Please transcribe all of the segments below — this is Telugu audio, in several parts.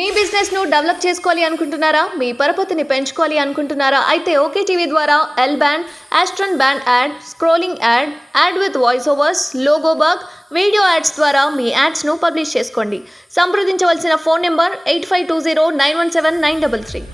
మీ బిజినెస్ ను డెవలప్ చేసుకోవాలి అనుకుంటున్నారా? మీ పరపతిని పెంచుకోవాలి అనుకుంటున్నారా? అయితే ఓకే టీవీ ద్వారా L band, astron band ad, scrolling ad, ad with voice overs, logo bug, video ads ద్వారా మీ యాడ్స్ ను పబ్లిష్ చేసుకోండి. సంప్రదించవలసిన ఫోన్ నెంబర్ 8520917933.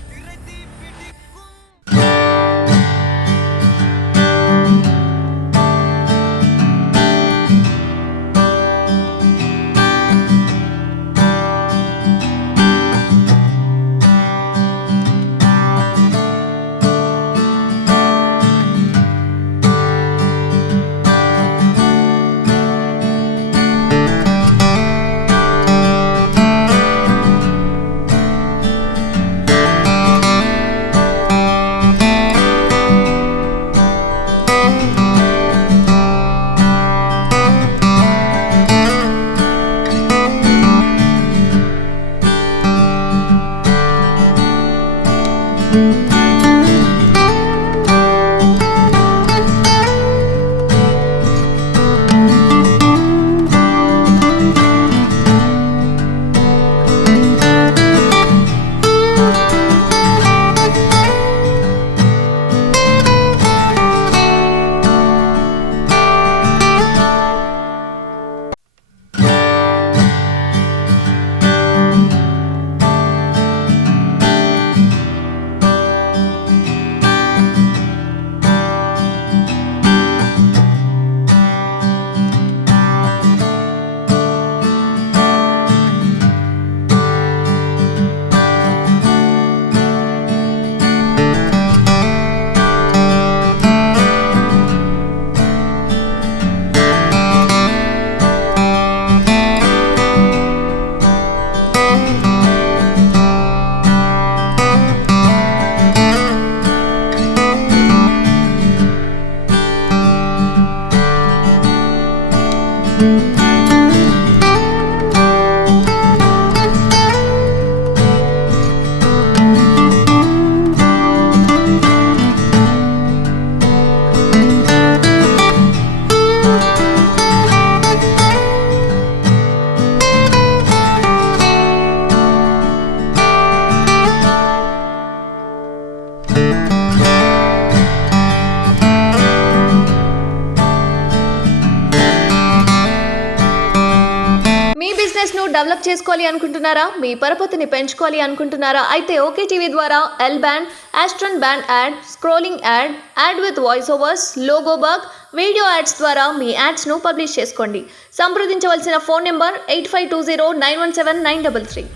బిజినెస్ ను డెవలప్ చేసుకోవాలి అనుకుంటున్నారా? మీ పరపతిని పెంచుకోవాలి అనుకుంటున్నారా? అయితే ఓకే టీవీ ద్వారా L band, astron band ad, scrolling ad, ad with voice overs, logo bug, video ads ద్వారా మీ యాడ్స్ ను పబ్లిష్ చేసుకోండి. సంప్రదించవలసిన ఫోన్ నెంబర్ 8520917933.